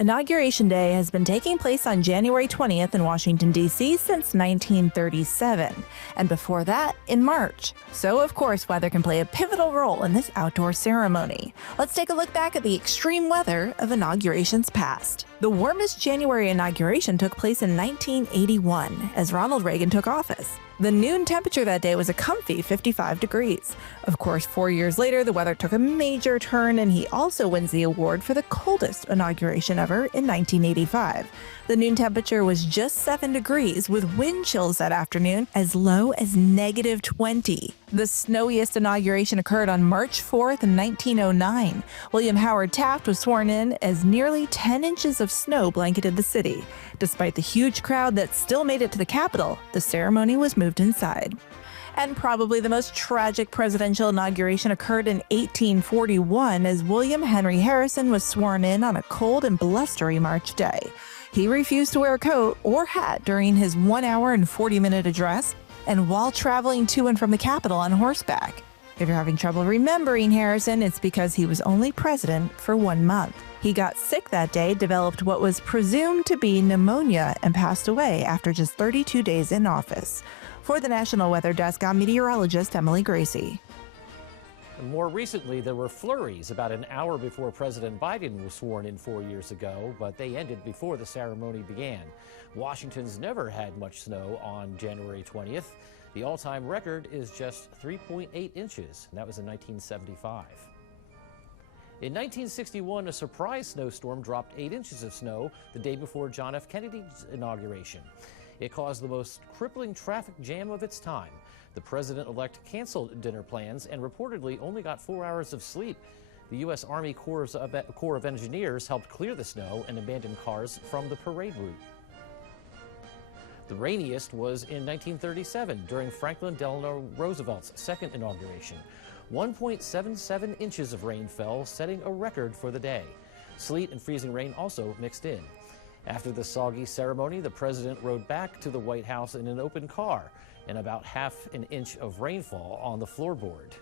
Inauguration Day has been taking place on January 20th in Washington, D.C. since 1937, and before that, in March. So, of course, weather can play a pivotal role in this outdoor ceremony. Let's take a look back at the extreme weather of inaugurations past. The warmest January inauguration took place in 1981, as Ronald Reagan took office. The noon temperature that day was a comfy 55 degrees. Of course, 4 years later, the weather took a major turn, and he also wins the award for the coldest inauguration ever in 1985. The noon temperature was just 7 degrees, with wind chills that afternoon as low as -20. The snowiest inauguration occurred on March 4th in 1909. William Howard Taft was sworn in as nearly 10 inches of snow blanketed the city. Despite the huge crowd that still made it to the Capitol, the ceremony was moved inside. And probably the most tragic presidential inauguration occurred in 1841 as William Henry Harrison was sworn in on a cold and blustery March day. He refused to wear a coat or hat during his 1 hour and 40-minute address, and while traveling to and from the Capitol on horseback. If you're having trouble remembering Harrison, it's because he was only president for 1 month. He got sick that day, developed what was presumed to be pneumonia, and passed away after just 32 days in office. For the National Weather Desk, I'm meteorologist Emily Gracie. More recently, there were flurries about an hour before President Biden was sworn in 4 years ago, but they ended before the ceremony began. Washington's never had much snow on January 20th. The all-time record is just 3.8 inches, and that was in 1975. In 1961, a surprise snowstorm dropped 8 inches of snow the day before John F. Kennedy's inauguration. It caused the most crippling traffic jam of its time. The president-elect canceled dinner plans and reportedly only got 4 hours of sleep. The U.S. Army Corps of Engineers helped clear the snow and abandon cars from the parade route. The rainiest was in 1937 during Franklin Delano Roosevelt's second inauguration. 1.77 inches of rain fell, setting a record for the day. Sleet and freezing rain also mixed in. After the soggy ceremony, the president rode back to the White House in an open car and about half an inch of rainfall on the floorboard.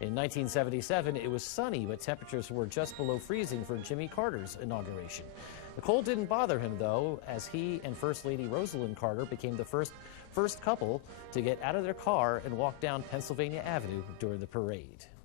In 1977, it was sunny, but temperatures were just below freezing for Jimmy Carter's inauguration. The cold didn't bother him, though, as he and First Lady Rosalind Carter became the first couple to get out of their car and walk down Pennsylvania Avenue during the parade.